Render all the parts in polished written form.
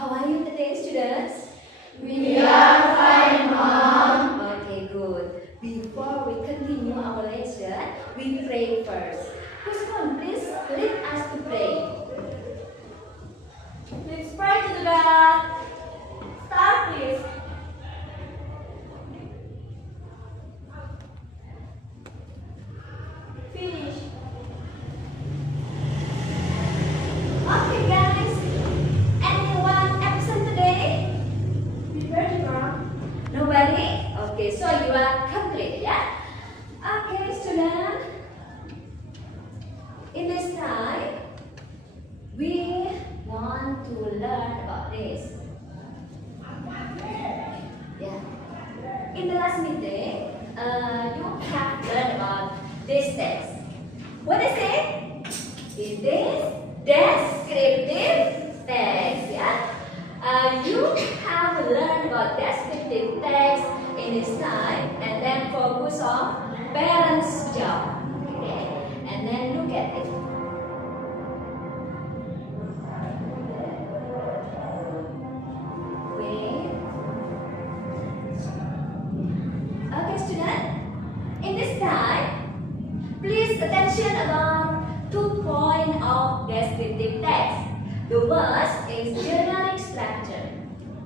How are you today, students? We are fine, Mom. Okay, good. Before we continue our lesson, we pray first. Kusman, please lead us to pray. Let's pray to the God. Start, please. Finish. Okay, guys. Anyone absent today? Be ready, Mom. Nobody? Okay, so you are complete, yeah? Okay, student. In this time, we want to learn about this. Yeah. In the last meeting, you have learned about this text. What is it? It is descriptive text. Yeah. You have learned about descriptive text in this time, and then focus on parents' job. Okay. And then look at it. Wait. Okay, student. In this time, please attention about 2 points of descriptive text. The first is generic structure.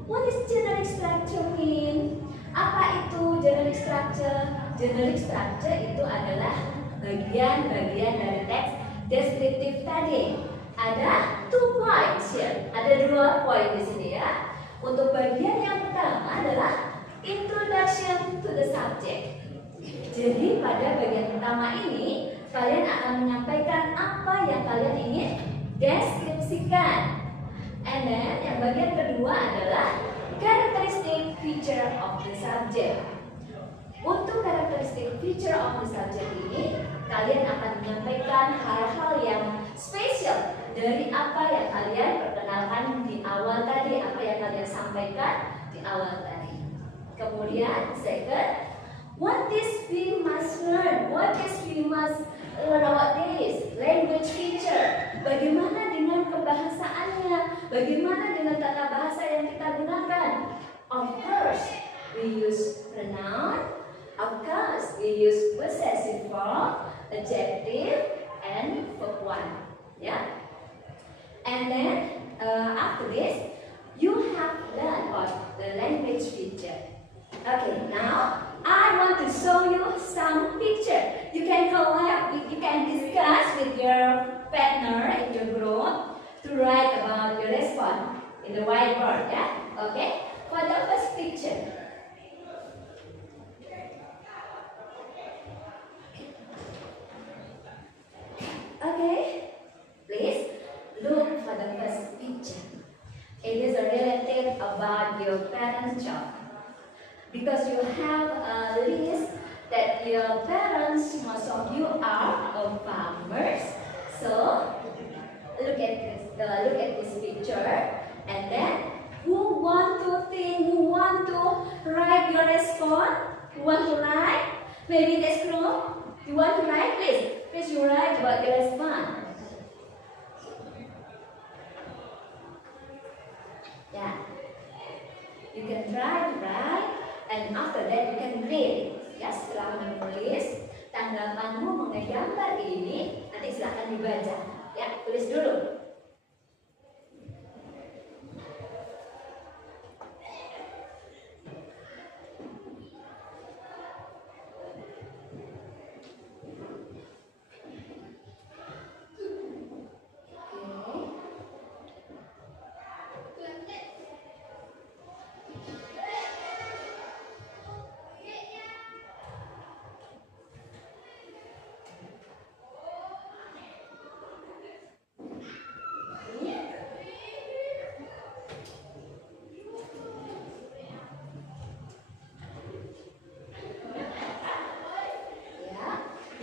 What is generic structure mean? Apa itu generic structure? Generic structure itu adalah bagian-bagian dari teks deskriptif tadi. Ada 2 points here. Ada 2 poin di sini ya. Untuk bagian yang pertama adalah introduction to the subject. Jadi pada bagian pertama ini kalian akan menyampaikan apa yang kalian ingin deskripsikan. And then yang bagian kedua adalah characteristic feature of the subject. Untuk characteristic feature of the subject ini kalian akan menyampaikan hal-hal yang spesial dari apa yang kalian perkenalkan di awal tadi, apa yang kalian sampaikan di awal tadi. Kemudian second, what is we must learn? What is we must learn about this? Language feature. Bagaimana dengan kebahasaannya? Bagaimana dengan tata bahasa yang kita gunakan? Of course, we use pronoun. Of course, we use possessive form, adjective, and verb one. Yeah. And then after this, you have learned about the language feature. Okay, now I want to show you some picture. You can collect, you can discuss with your partner in your group to write about your response in the whiteboard. Yeah, okay. For the first picture. Okay, please look for the first picture. It is related about your parents' job. Because you have a list that your parents, most of you are farmers. So look at this picture, and then who want to think, who want to write your response? Who want to write? Maybe this group. You want to write, please. Please you write about your response. Yeah. You can try to write. And after that you can read. Ya, setelah menulis tanggapanmu mengenai gambar ini, nanti silakan dibaca. Ya, tulis dulu.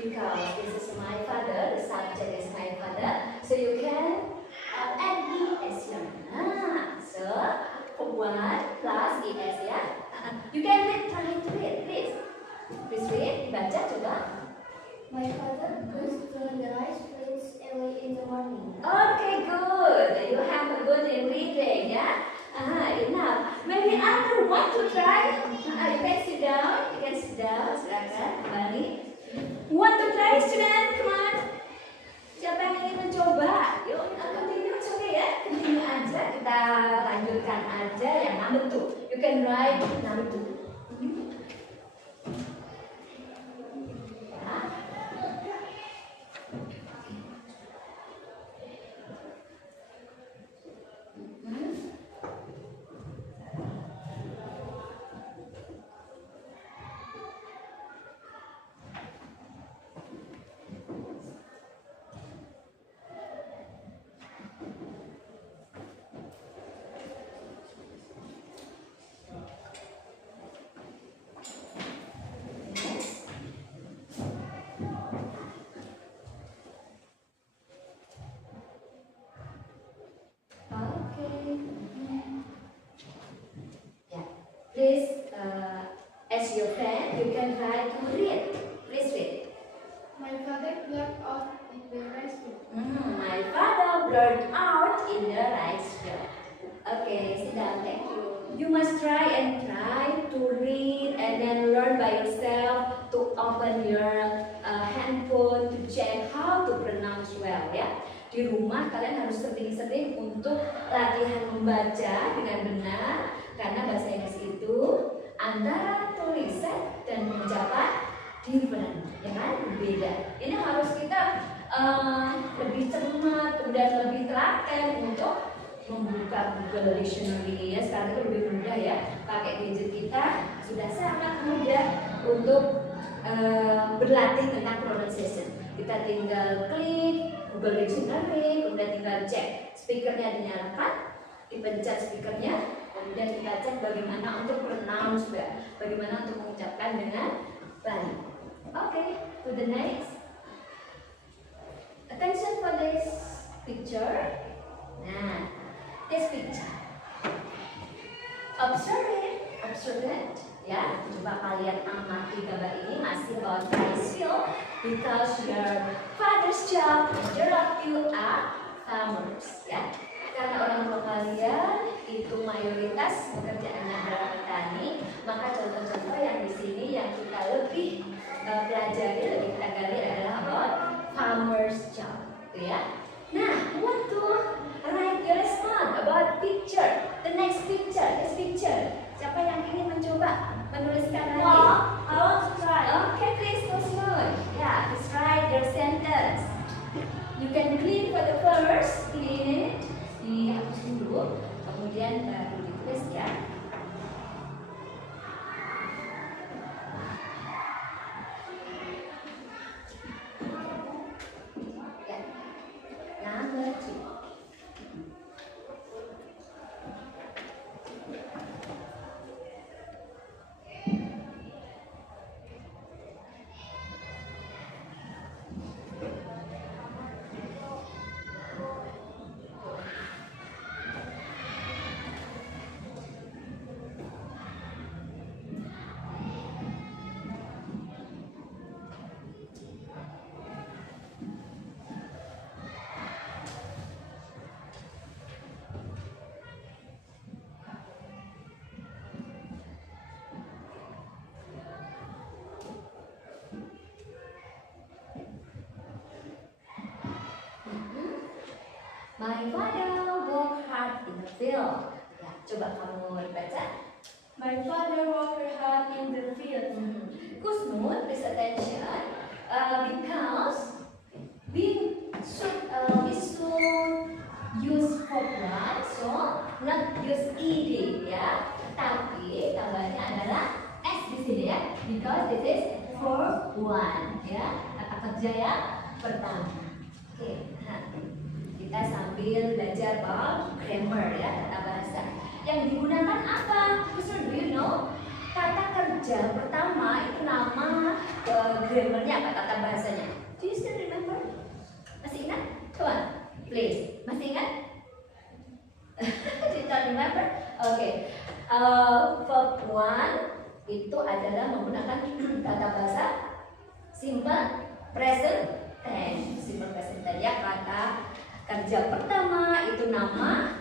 Because this is my father, the subject is my father, so you can add es ya. So for 1 plus es ya. You can read, try to read, please. Please read, baca coba. My father goes to the rice fields early in the morning. Okay, good. You have a good in reading, yeah. Maybe other want to try? You can sit down. You can sit down. Silakan kembali. Want to try, student? Come on. Siapa yang ingin mencoba? Yuk, kita continue. It's okay ya. Continue aja. Kita lanjutkan aja yang number 2. You can write number 2. Please, as your friend, you can try to read. Please read. My father blacked out in the rice field. My father blurred out in the rice field. Okay, sit down. Thank you. You must try to read and then learn by yourself to open your handphone to check how to pronounce well. Ya, di rumah kalian harus sering-sering untuk latihan membaca dengan benar. Karena bahasa Inggris itu antara tulisan dan pengucapan different, ya kan, berbeda. Ini harus kita lebih cermat, kemudian lebih telaten untuk membuka Google Dictionary ya. Sekarang itu lebih mudah ya, pakai gadget kita sudah sangat mudah untuk berlatih tentang pronunciation. Kita tinggal klik Google Dictionary, kemudian tinggal cek speakernya dinyalakan, dipencet speakernya. Kemudian kita cek bagaimana untuk pronounce, bagaimana untuk mengucapkan dengan baik. Okay, to the next. Attention for this picture. Nah, this picture. Observe it, ya. Coba kalian amati gambar ini masih about rice field because your father's job, majority of you are farmers, ya. Karena orang tua kalian itu mayoritas pekerjaannya adalah petani, maka contoh-contoh yang di sini yang kita lebih pelajari, lebih kita gali adalah about farmer's job, gitu ya. Nah, want to write your response about picture, the next picture, this picture. Siapa yang ingin mencoba menuliskan lagi? I want to try. Okay, please go smooth. Yeah, please write your sentence. You can clean for the first, clean it. Dihapus dulu, kemudian baru ditulis ya. Ya, number 2. My father worked hard in the field. Ya, coba kamu baca. My father worked hard in the field. Kusnul, please attention. Because we should use verb, so not use ed ya. Tapi tambahnya adalah s di sini ya. Because this is verb 1 ya. Kata kerja yang pertama. Oke. Nah, kita sambil belajar about grammar ya, tata bahasa. Yang digunakan apa? Do you know? Kata kerja pertama itu nama grammarnya apa, tata bahasanya? Do you still remember? Masih ingat? Come on, please. Masih ingat? You don't remember? Okay. Verb 1 itu adalah menggunakan tata bahasa simple present tense. Simple present tense ya, kata kerja pertama itu nama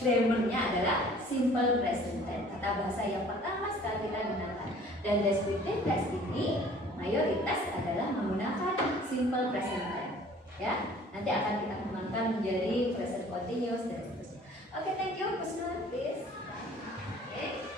grammarnya adalah simple present tense, kata bahasa yang pertama sekali kita gunakan. Dan descriptive text ini mayoritas adalah menggunakan simple present tense. Ya, nanti akan kita kembangkan menjadi present continuous dan seterusnya. Oke, thank you. Kusnul, please. Oke.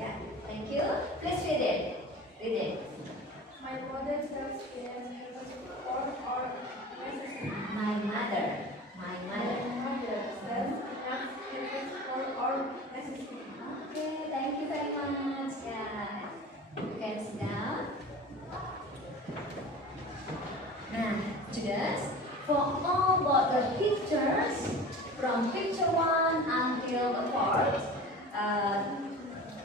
Yeah, thank you. Please read it. Read it. My mother serves as or necessary. My mother. My My mother. mother serves as or necessary. Okay, thank you very much. Yeah. You can sit down. Nah, students, for all about the pictures from picture 1 until the 4th,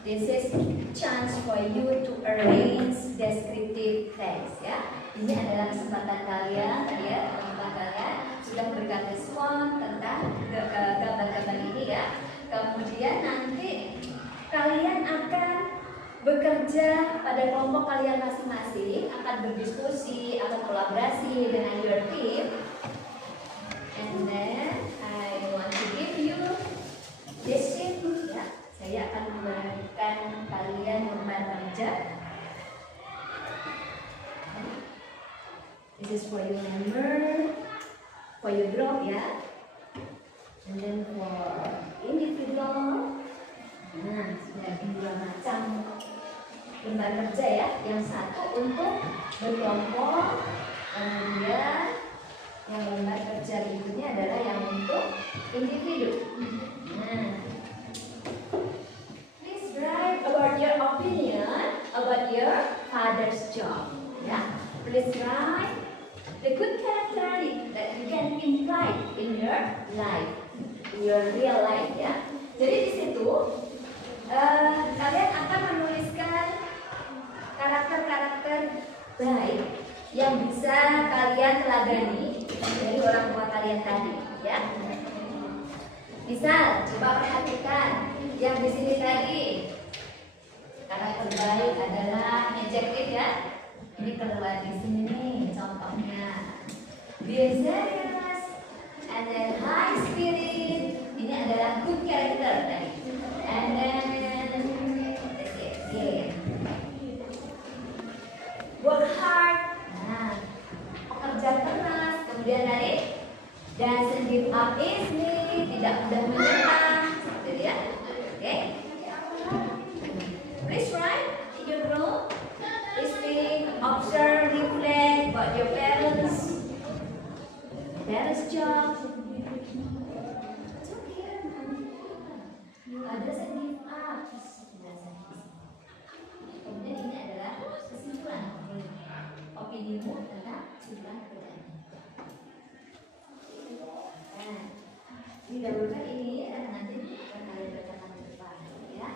this is chance for you to arrange descriptive text, ya. Ini adalah kesempatan kalian, ya, teman-teman kalian sudah memberikan respon tentang gambar-gambar ini, ya. Kemudian nanti kalian akan bekerja pada kelompok kalian masing-masing, akan berdiskusi, akan kolaborasi dengan your team. And then I want to give you this sheet, ya. Saya akan memberikan kalian lembar kerja. This is for your member, for your group, ya. And then for individual. Nah, sudah 2 macam lembar kerja, ya. Yang satu untuk berkelompok, kemudian yang lembar kerja berikutnya adalah yang untuk individu. Nah, please write about your opinion about your father's job. Ya, please write the good character that you can imply in your life, in your real life, ya. Jadi di situ kalian akan menuliskan karakter-karakter baik yang bisa kalian teladani dari orang tua kalian tadi, ya. Misal, coba perhatikan yang di sini tadi. Karakter baik adalah adjektif, ya. Ini keluar di sini contohnya. Serious and then high spirit. Ini adalah good character tadi. And then work hard. Nah, pekerja keras. Kemudian tadi doesn't give up easily, tidak mudah menyerah. Gitu, ya. Oke. Please write in your group. Please think, observe, reflect about your parents' job. It's okay. Doesn't give up. Kemudian ini adalah kesimpulan opinimu tentang kesimpulan pekerjaan. Nah, didahulukan ini nanti akan kalian bacakan di depan, ya.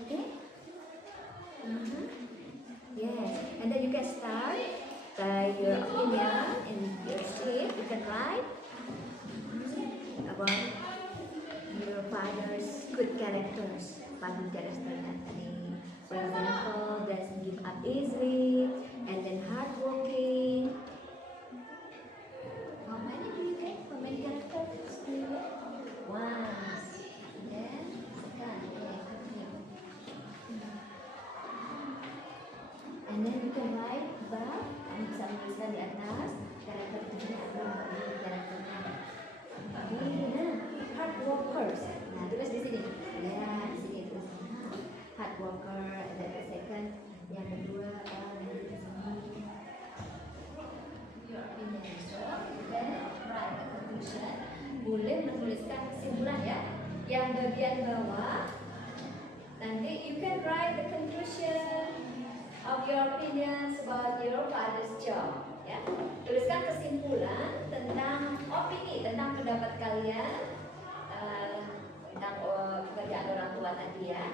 Oke? Yes, and then you can start by your opinion in your sheet. You can write about your father's good characters. Good character tadi. For example, doesn't give up easily, and then hardworking. How many do you think? How many characters do you think? One. Then second. Okay. And then you can write about. Kamu bisa menuliskan di atas karakter itu apa? Karakternya. Nah, hard workers. Nah, tulis di sini. Ya, di sini tulis hard worker. Dan second, yang kedua di sini tuliskan kesimpulan ya. Yang bagian bawah nanti you can write the conclusion of your opinions about your father's job. Ya, tuliskan kesimpulan tentang opini, tentang pendapat kalian tentang pekerjaan orang tua tadi ya.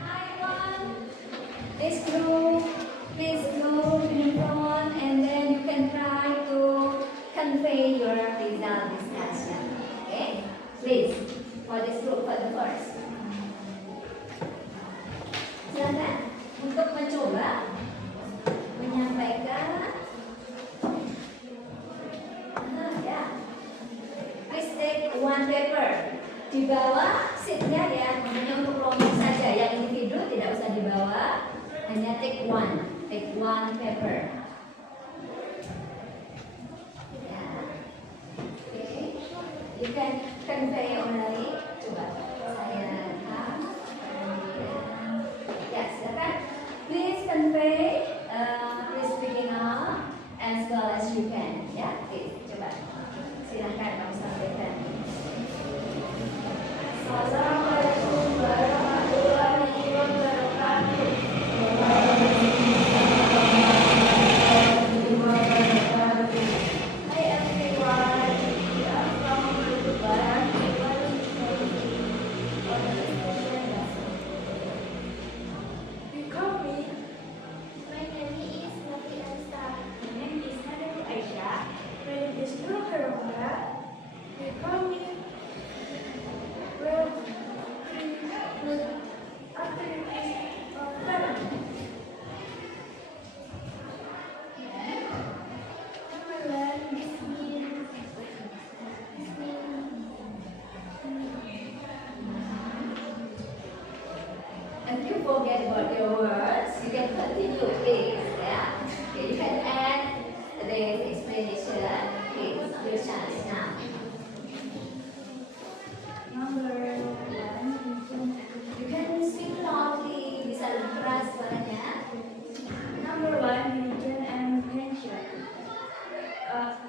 I want this group, please go to the front and then you can try to convey your result discussion. Okay, please for this group for the first. Silakan untuk mencoba menyampaikan. Ya, please take one paper. Di bawah sheetnya ya, hanya untuk kelompok saja. Yang individu tidak usah dibawa, hanya take one paper. Ya, okay. You can convey only. Coba saya lihat. Ya, silakan. Please convey. Please begin up as well as you can. Ya, okay. Coba silakan kamu sampaikan. Assalamualaikum warahmatullahi wabarakatuh. Hi everyone, we are from Dubai. You call me? My name is Nafi Ansa. My name is Nadia Aisha. My name is Nur Harumba. You call me? Well, activities of family. Ramadan, If you forget about your words, you can continue, please. Yeah. Okay, you can add the explanation. Please, your chance now. Number 1. You can speak loudly, bisa lebih keras suaranya. Number 1, religion and pension.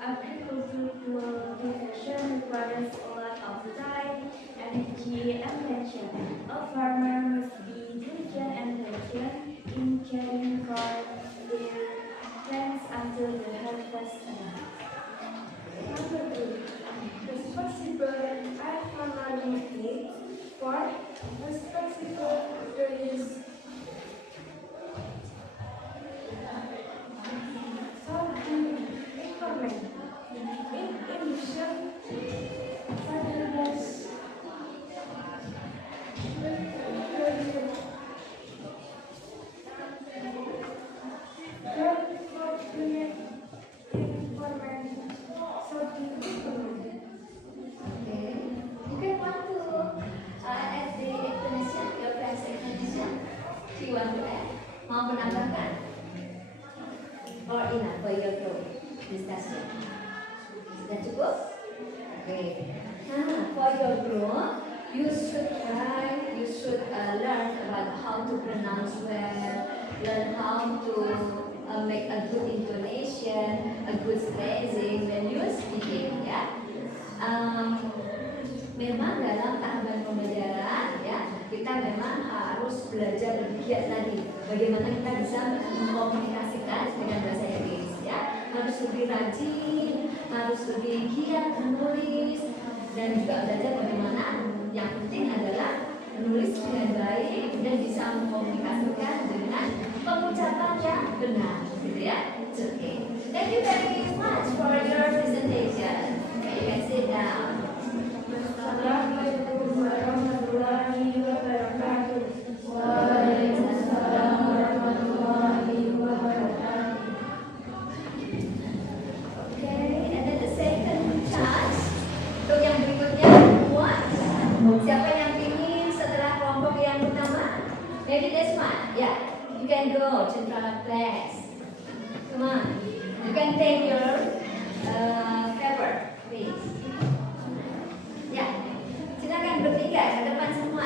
Agricultural profession requires a lot of time, energy, and attention. A farmer must be diligent and patient in caring for their plants until the harvest ends. Number 2, responsible and farmer-made. 4, responsible produce. Okay. You can want to add the explanation, your friend's explanation. Do you want to add? Mau menambahkan? Or enough for your group discussion? Sudah cukup? Okay. Nah, for your group, you should try, you should learn about how to pronounce well, learn how to make a good intonation, a good phrasing when you speaking, ya. Memang dalam tahapan pembelajaran ya kita memang harus belajar lebih giat lagi bagaimana kita bisa mengkomunikasikan dengan bahasa Inggris ya, harus lebih rajin, harus lebih giat menulis dan juga belajar bagaimana yang penting adalah menulis dengan baik dan bisa mengkomunikasikan dengan pengucapan yang benar gitu ya. Okay. Thank you very much for your presentation. Okay, you can sit down. Assalamualaikum warahmatullahi wabarakatuh. Waalaikumsalam warahmatullahi wabarakatuh. Okay, and then the second chance. Untuk yang berikutnya, buat siapa yang ingin setelah kelompok yang pertama? Maybe this one. Yeah, you can go to the class. Come on, you can take your paper, please. Ya, silakan bertiga ke depan semua.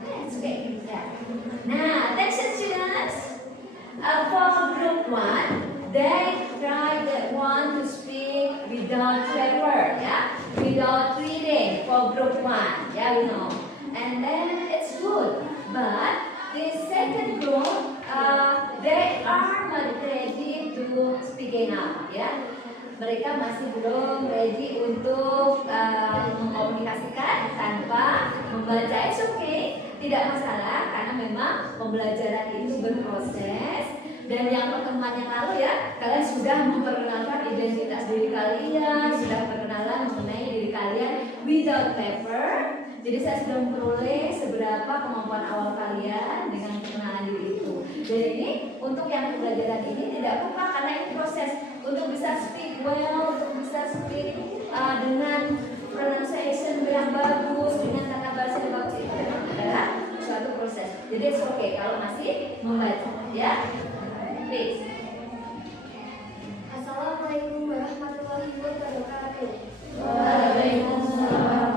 That's of group 1. Yeah, we know. And then it's good. But the second group, they are not ready to speaking up. Ya, mereka masih belum ready untuk mengkomunikasikan tanpa membaca. It's okay, tidak masalah karena memang pembelajaran itu berproses. Dan yang pertemuan yang lalu ya, kalian sudah memperkenalkan identitas diri kalian, sudah perkenalan mengenai diri kalian without paper. Jadi saya sudah memperoleh seberapa kemampuan awal kalian dengan pengenalan diri itu. Dan ini untuk yang pembelajaran ini tidak apa-apa karena ini proses untuk bisa speak well, untuk bisa speak dengan pronunciation yang bagus, dengan tata bahasa yang bagus, itu memang adalah suatu proses. Jadi it's okay kalau masih membaca, ya. Please. Assalamualaikum warahmatullahi wabarakatuh. Waalaikumsalam.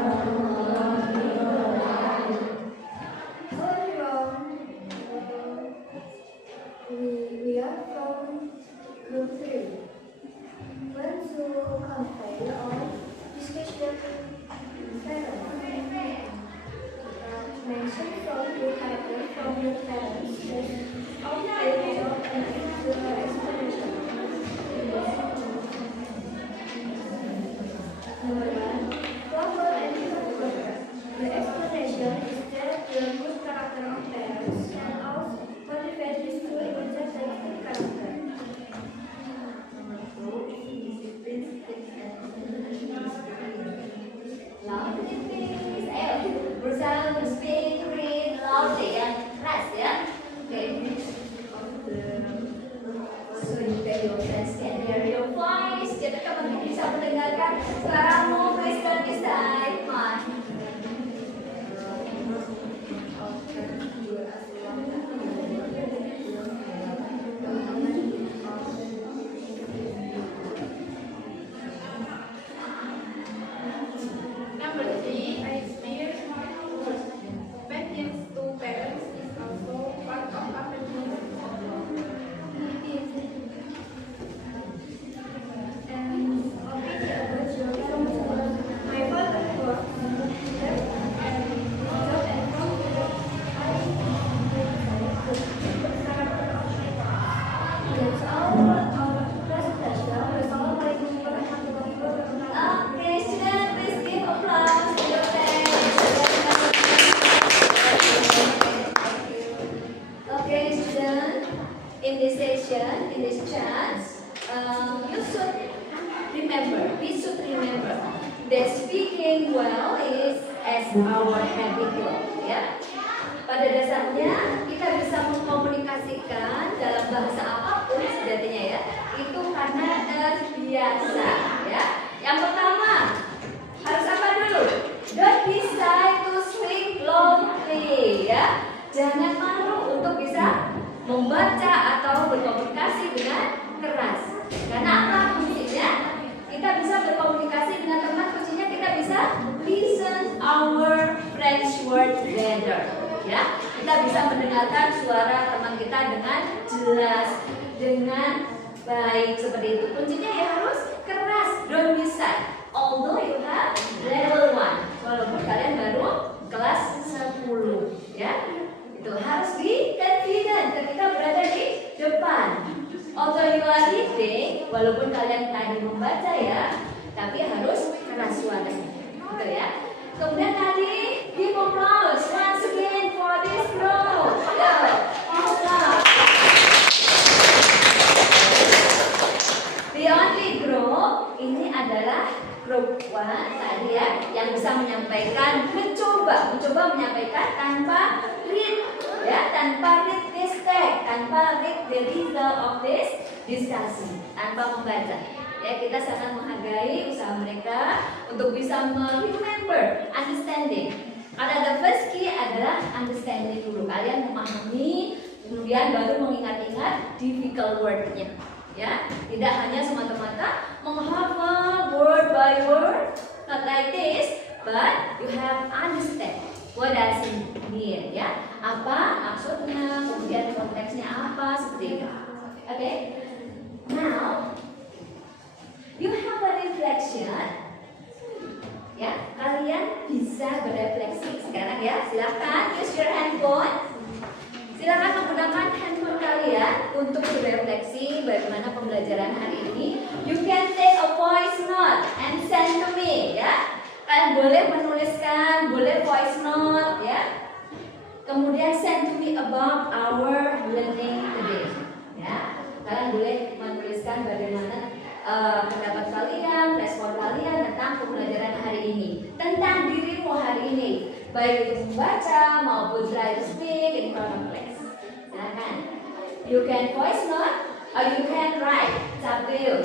We are from group 3. Want to compare or discussion parents. Mention from your character from your parents. Of their job and your explanation. Number 1. Proper and proper. The explanation is that the good character of parents and also motivate is to imitate their good character. Number 2, discipline, speak, and loudly, please. Ayo, berusaha untuk speak, read, loudly ya, keras ya. Okay. So you your friends can hear your voice. Jadi kamu bisa mendengarkan suaramu. Please don't be shy. Come on. Number 3, I experience obedience to parents is also part of academic. And opinion about your parents. My father works and job and computer. That's our presentation. Wassalamualaikum warahmatullahi wabarakatuh. Okay, students, please give applause to your parents. Okay, students, in this session, in this chance, you should remember, we should remember that speaking well is as our habit goal, ya. Pada dasarnya kita bisa mengkomunikasikan dalam bahasa apapun sejatinya ya, itu karena terbiasa ya. Yang pertama harus apa dulu? Don't be shy to speak loudly ya. Jangan malu untuk bisa membaca atau berkomunikasi dengan keras. Karena apa kuncinya? Kita bisa berkomunikasi dengan teman, kuncinya kita bisa listen our French word better. Ya, kita bisa mendengarkan suara teman kita dengan jelas, dengan baik seperti itu. Kuncinya ya harus keras, don't be shy. Although you have level 1, walaupun kalian baru kelas 10, ya, itu harus be confident ketika berada di depan. Although you are reading, walaupun kalian tadi membaca ya, tapi harus keras suaranya, gitu ya. Kemudian tadi give applause once again for this group. The only group ini adalah group 1 tadi ya, yang bisa menyampaikan, mencoba menyampaikan tanpa read ya, tanpa read this text, tanpa read the result of this discussion, tanpa membaca. Ya, kita sangat menghargai usaha mereka untuk bisa remember, understanding. Karena the first key adalah understanding dulu. Kalian memahami, kemudian baru mengingat-ingat difficult word-nya. Ya, tidak hanya semata-mata menghafal word by word, not like this, but you have understand what does it mean. Ya, apa maksudnya, kemudian konteksnya apa, seperti itu. Okay, now you have a reflection. Ya, kalian bisa bisa berefleksi sekarang ya. Silakan use your handphone. Silakan menggunakan handphone kalian untuk berefleksi bagaimana pembelajaran hari ini. You can take a voice note and send to me ya. Kalian boleh menuliskan, boleh voice note ya. Kemudian send to me about our learning today ya. Kalian boleh menuliskan bagaimana pendapat kalian, respon kalian tentang pembelajaran hari ini, tentang dirimu hari ini, baik itu membaca maupun try to speak in front of class. Silakan. You can voice note or you can write. It's up to you.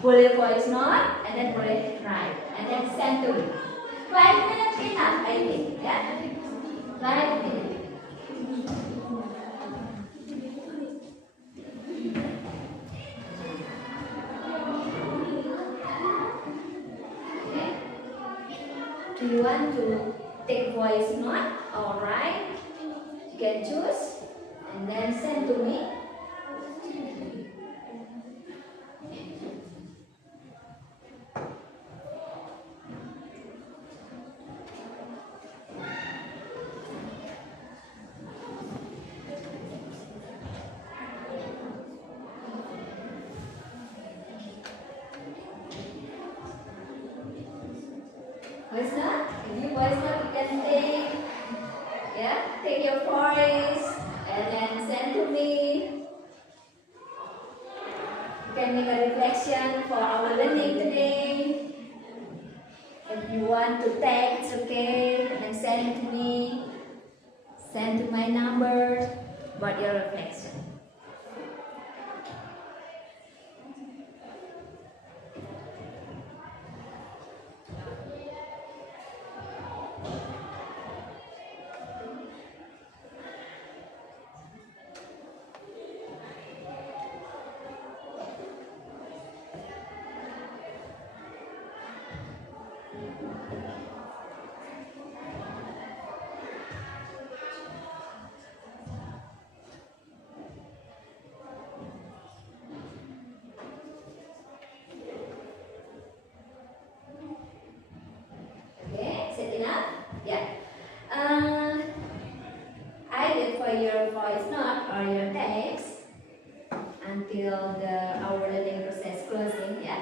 Boleh voice note and then boleh write and then send to me. 5 minutes enough, I think. Ya. 5 minutes. Do you want to take voice note or write? You can choose and then send to me. Voice note, if you voice note, you can take your voice and then send to me. You can make a reflection for our learning today. If you want to text, okay, and then send it to me. Send to my number about your reflection. I wait for your voice note or your text until our learning process closing, yeah.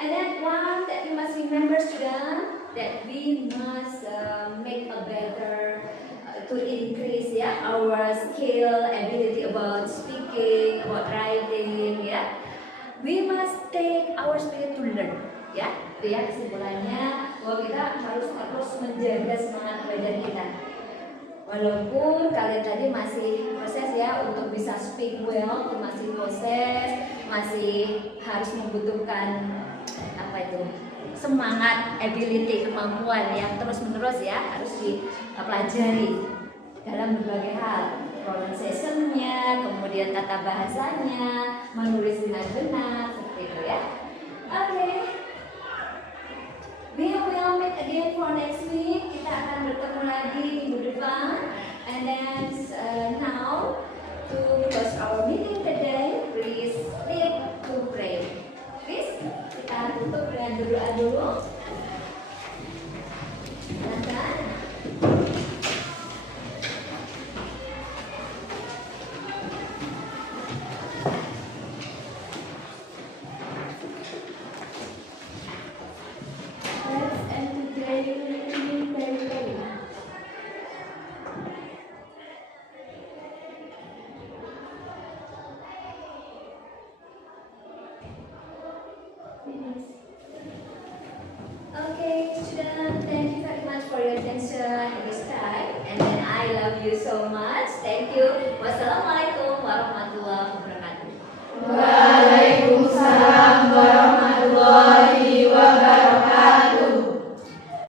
And then one that you must remember, student, that we must make a better to increase our skill, ability about speaking, about writing, yeah. We must take our spirit to learn, ya. Itu ya kesimpulannya, bahwa kita harus terus menjaga semangat belajar kita. Walaupun kalian tadi masih proses ya untuk bisa speak well, itu masih proses, masih harus membutuhkan semangat, ability, kemampuan yang terus-menerus ya harus dipelajari dalam berbagai hal, pronunciation-nya, kemudian tata bahasanya, menulis dengan benar, seperti itu ya. Oke. We will meet again for next week. Kita akan bertemu lagi minggu depan. And then now to close our meeting today, please lead to pray. Please kita tutup dengan doa dulu. Silakan. Okay, students, thank you very much for your attention at this time. And then I love you so much. Thank you. Wassalamualaikum warahmatullahi wabarakatuh.